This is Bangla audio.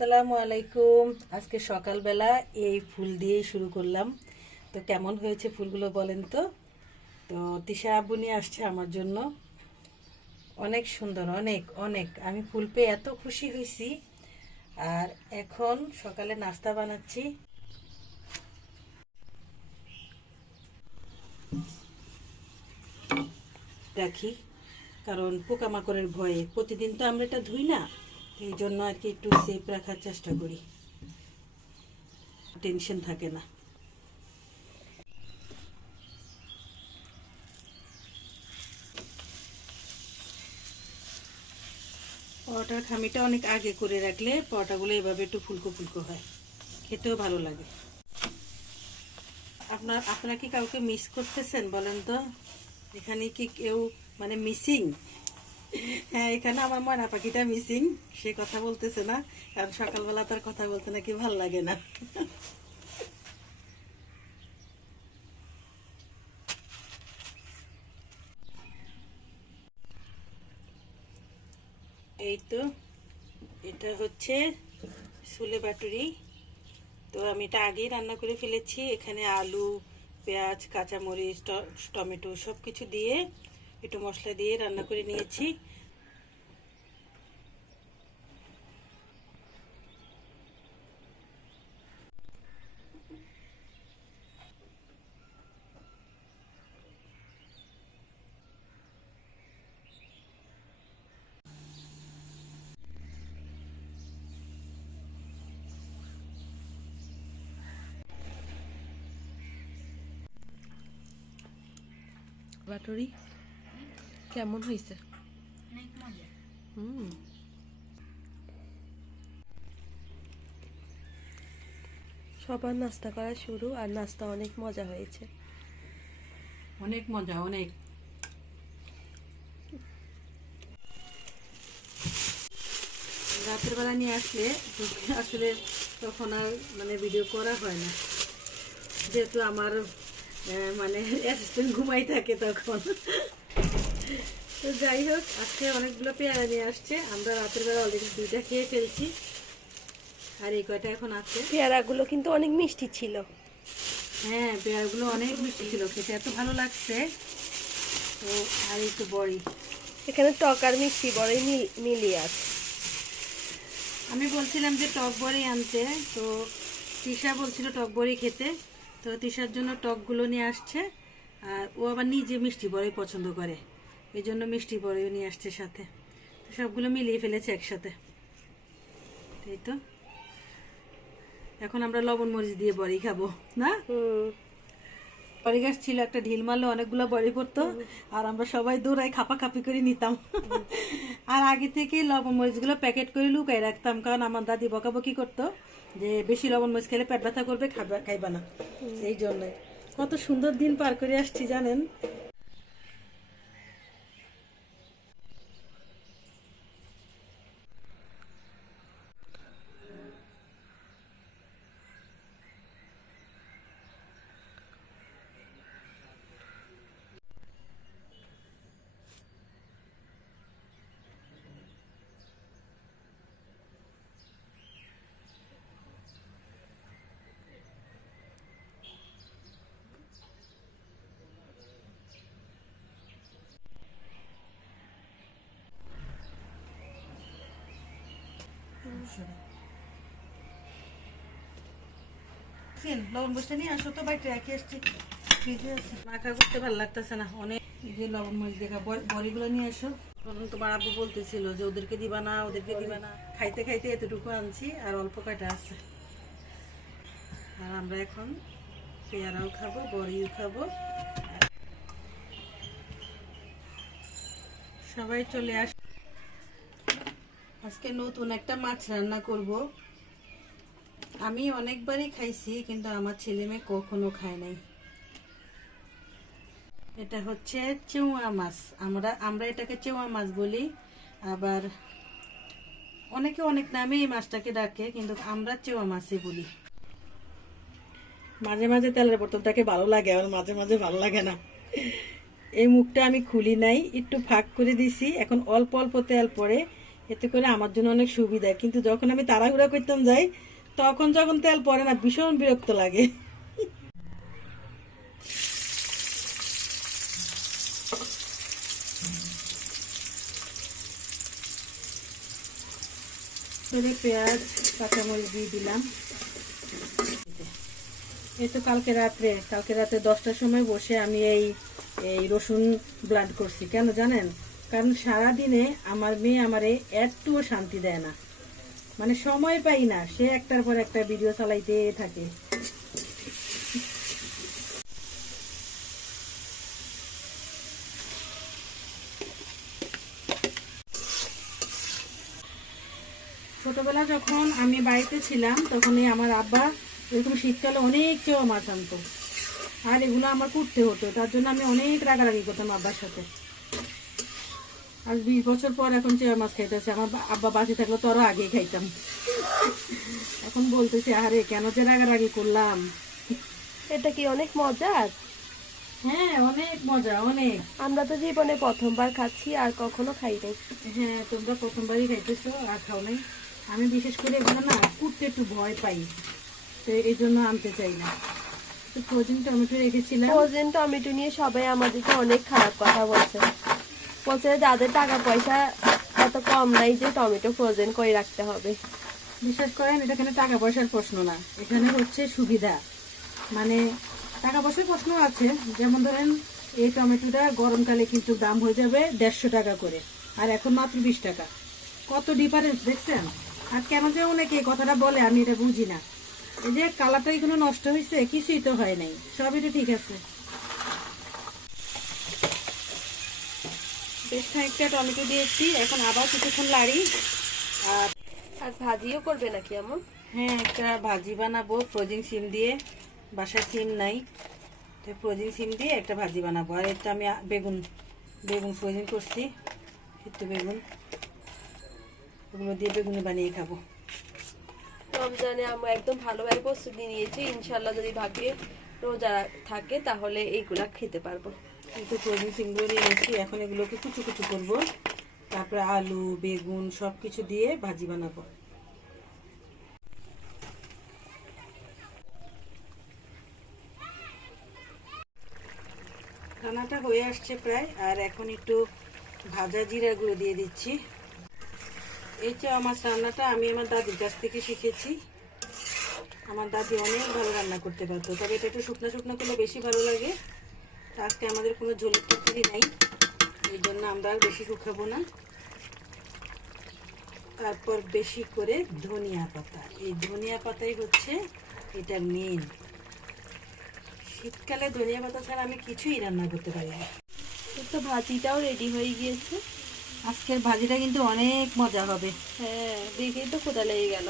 আসসালামু আলাইকুম। আজকে সকালবেলা এই ফুল দিয়েই শুরু করলাম। তো কেমন হয়েছে ফুলগুলো বলেন তো। তো তিশা আব্বু নিয়ে আসছে আমার জন্য। অনেক সুন্দর, অনেক অনেক আমি ফুল পেয়ে এত খুশি হয়েছি। আর এখন সকালে নাস্তা বানাচ্ছি। রাখি, কারণ পোকামাকড়ের ভয়ে প্রতিদিন তো আমরা এটা ধুই না, এই জন্য আর কি একটু সেফ রাখার চেষ্টা করি, টেনশন থাকে না। পরোটার খামিটা অনেক আগে করে রাখলে পরোটাগুলো এভাবে একটু ফুলকো ফুলকো হয়, খেতেও ভালো লাগে। আপনারা কি কাউকে মিস করতেছেন বলেন তো? এখানে কি কেউ মানে মিসিং? হ্যাঁ, এখানে আমার ময়না পাখিটা মিসিং। সে কথা বলতেছে না, কারণ সকালবেলা তার কথা বলতে নাকি ভাল লাগে না। এই তো, এটা হচ্ছে ছোলে বাটুরি। তো আমি এটা আগেই রান্না করে ফেলেছি। এখানে আলু, পেঁয়াজ, কাঁচামরিচ, টমেটো সব কিছু দিয়ে একটু মশলা দিয়ে রান্না করে নিয়েছি। বাটুরি কেমন হয়েছে? সবার নাস্তা করা শুরু, আর নাস্তা অনেক মজা হয়েছে। অনেক মজা, অনেক। রাতের বেলা নিয়ে আসলে আসলে তখন আর মানে ভিডিও করা হয় না, যেহেতু আমার মানে অ্যাসিস্ট্যান্ট ঘুমাই থাকে তখন। তো যাই হোক, আজকে অনেকগুলো পেয়ারা নিয়ে আসছে। আমরা রাতের বেলা অলরেডি 2টা খেয়ে ফেলছি, আর এই কয়টা এখন আছে। পেয়ারাগুলো কিন্তু অনেক মিষ্টি ছিল। হ্যাঁ, পেয়ারাগুলো অনেক মিষ্টি ছিল, খেতে এত ভালো লাগছে। তো আর একটু বড়ি, এখানে টক আর মিষ্টি বড়ই মিলিয়ে আছে। আমি বলছিলাম যে টক বড়ি আনতে, তো তিশা বলছিল টক বড়ি খেতে। তো তিশার জন্য টকগুলো নিয়ে আসছে, আর ও আবার নিজে মিষ্টি বড়ি পছন্দ করে, এই জন্য মিষ্টি বড়িও নিয়ে আসছে সাথে। তো সবগুলো মিলিয়ে ফেলেছে একসাথে। তাই তো, এখন আমরা লবণ মরিচ দিয়ে বড়ি খাবো না। বড়ি গাছ ছিল একটা, ঢিল মারলে অনেকগুলো বড়ি পড়তো, আর আমরা সবাই দৌড়াই খাপাখাপি করে নিতাম। আর আগে থেকে লবণ মরিচগুলো প্যাকেট করে লুকাই রাখতাম, কারণ আমার দাদি বকাবকি করতো যে বেশি লবণ মরিচ খেলে পেট ব্যথা করবে, খাইবা না। এই জন্য কত সুন্দর দিন পার করে আসছি জানেন। লবণ মরিচটা নিয়ে আসো তো, বাইরে রেখে আসছি, ফ্রিজে আছে। মাখা করতে ভালো লাগতেছে না অনেক, যে লবণ মরিচ দেখা বড়িগুলো নিয়ে আসো। তোমার আব্বু বলতেছিল যে ওদেরকে দিবা না, ওদেরকে দিবা না। খাইতে খাইতে এতটুকু আনছি, আর অল্প কয়টা আছে। আর আমরা এখন পেয়ারাও খাবো, বড়িও খাবো। সবাই চলে আস। আজকে নতুন একটা মাছ রান্না করব। আমি অনেকবারই খাইছি, কিন্তু আমার ছেলে মেয়ে কখনো খায় নাই। এটা হচ্ছে চেউয়া মাছ। আমরা এটাকে চেউয়া মাছ বলি, আবার অনেকে অনেক নামে এই মাছটাকে ডাকে, কিন্তু আমরা চেউয়া মাছই বলি। মাঝে মাঝে তেলের বোতলটাকে ভালো লাগে, আর মাঝে মাঝে ভালো লাগে না। এই মুখটা আমি খুলি নাই, একটু ফাঁক করে দিছি। এখন অল্প অল্প তেল পড়ে এতে করে আমার জন্য অনেক সুবিধা, কিন্তু যখন আমি তাড়াহুড়া করতাম যাই তখন যখন তেল পড়ে না ভীষণ বিরক্ত লাগে। পেঁয়াজ কাঁচামরিচ দিয়ে দিলাম। এই তো কালকে রাতে 10টার সময় বসে আমি এই এই রসুন ব্লান্ড করছি। কেন জানেন? কারণ সারাদিনে আমার মেয়ে আমারে একটুও শান্তি দেয় না, মানে সময় পাই না, সে একটার পর একটা ভিডিও চালাইতে থাকে। ছোটবেলা যখন আমি বাড়িতে ছিলাম তখনই আমার আব্বা এরকম শীতকালে অনেক চেওয়া মাছ আনতো, আর এগুলো আমার কুটতে হতো, তার জন্য আমি অনেক রাগারাগি করতাম আব্বার সাথে। আর 20 বছর পর এখন চেওয়া মাছ খাইতেছে, আমার আব্বা বাঁচে থাকলে তো আরো আগেই খাইতাম। এখন বলতেছি আরে কেন যে রাগারাগি করলাম। এটা কি অনেক মজার? হ্যাঁ অনেক মজা, অনেক। আমরা তো জীবনে প্রথমবার খাচ্ছি, আর কখনো খাই নাই। হ্যাঁ তোমরা প্রথমবারই খাইতেছো আর খাও নাই। আমি বিশেষ করে এগুলো না কুটতে একটু ভয় পাই, তো এই জন্য আনতে চাই না। তো ফ্রোজেন টমেটো রেখেছিলাম। ফ্রোজেন টমেটো নিয়ে সবাই আমাদেরকে অনেক খারাপ কথা বলছে, যাদের টাকা পয়সা এত কম নাই যে টমেটো ফ্রোজেন করে রাখতে হবে। বিশ্বাস করেন এটা এখানে টাকা পয়সার প্রশ্ন না, এখানে হচ্ছে সুবিধা। মানে টাকা পয়সার প্রশ্ন আছে, যেমন ধরেন এই টমেটোটা গরমকালে কিন্তু দাম হয়ে যাবে 150 টাকা করে, আর এখন মাত্র 20 টাকা। কত ডিফারেন্স দেখছেন? আর কেন যে অনেকে এই কথাটা বলে আমি এটা বুঝি না। এই যে কালারটা এগুলো নষ্ট হয়েছে, কিছুই তো হয় নাই, সবই তো ঠিক আছে। বেশ খানিকটা টমেটো দিয়েছি, এখন আবার কিছুক্ষণ লাড়ি। আর ভাজিও করবে নাকি এমন? হ্যাঁ একটা ভাজি বানাবো ফ্রোজেন সিম দিয়ে, বাসায় সিম নাই, তো ফ্রোজেন সিম দিয়ে একটা ভাজি বানাবো। আর এটা আমি বেগুন ফ্রোজেন করছি, একটু বেগুন, ওগুলো দিয়ে বেগুনি বানিয়ে খাবো। রমজানে আমরা একদম ভালোভাবে প্রস্তুতি নিয়েছি, ইনশাল্লাহ যদি ভাগ্যে রোজা থাকে তাহলে এইগুলা খেতে পারবো। একটু ফ্রোজেন সিমগুলো নিয়ে নিয়েছি, এখন এগুলোকে কুচু কুচু করবো, তারপরে আলু বেগুন সব কিছু দিয়ে ভাজি বানাবো। রান্নাটা হয়ে আসছে প্রায়, আর এখন একটু ভাজা জিরা গুঁড়ো দিয়ে দিচ্ছি। এই যে আমার রান্নাটা আমি আমার দাদির কাছ থেকে শিখেছি। আমার দাদি অনেক ভালো রান্না করতে পারতো, তবে এটা একটু শুকনো শুকনো করলে বেশি ভালো লাগে। তো আজকে আমাদের কোনো ঝোলের তরকারি নাই, এই জন্য আমরা আর বেশি শুকাবো না। তারপর বেশি করে ধনিয়া পাতা, এই ধনিয়া পাতাই হচ্ছে এটা মেন। শীতকালে ধনিয়া পাতা ছাড়া আমি কিছুই রান্না করতে পারি না। তো ভাজিটাও রেডি হয়ে গিয়েছে। আজকের ভাজিটা কিন্তু অনেক মজা হবে। হ্যাঁ, দেখেই তো ক্ষুধা লেগে গেল।